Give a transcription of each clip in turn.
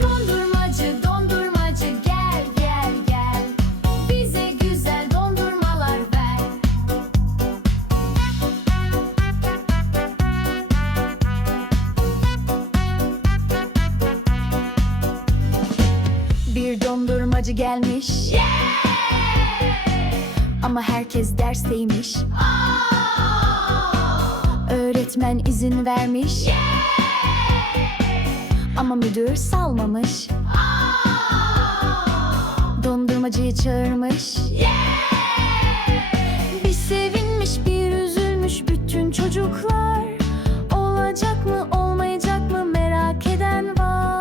Dondurmacı dondurmacı gel gel gel. Bize güzel dondurmalar ver. Bir dondurmacı gelmiş Ama herkes dersteymiş. Öğretmen izin vermiş. Ama müdür salmamış. Dondurmacıyı çağırmış. Bir sevinmiş bir üzülmüş bütün çocuklar. Olacak mı olmayacak mı merak eden var.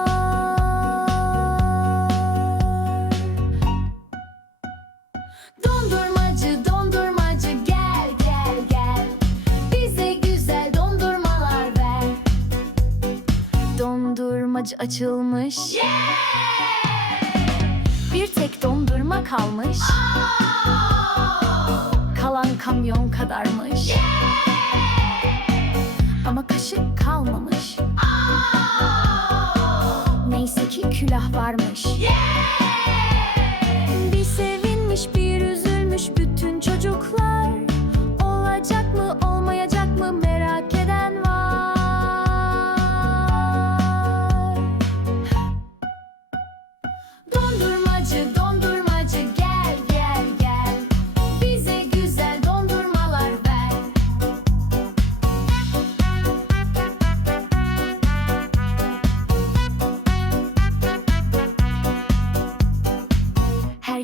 Dondurmacı Dondurmacı açılmış. Bir tek dondurma kalmış. Kalan kamyon kadarmış. Ama kaşık kalmamış. Neyse ki külah varmış. Bir sevinmiş bir üzülmüş bütün çocuklar. Olacak mı olmayacak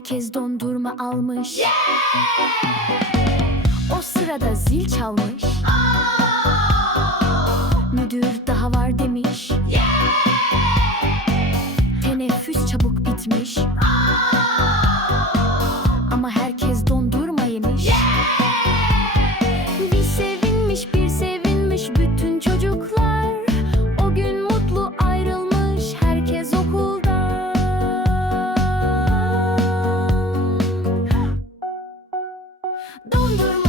Herkes dondurma almış. O sırada zil çalmış. Müdür daha var demiş. Teneffüs çabuk bitmiş. Ama Dondurma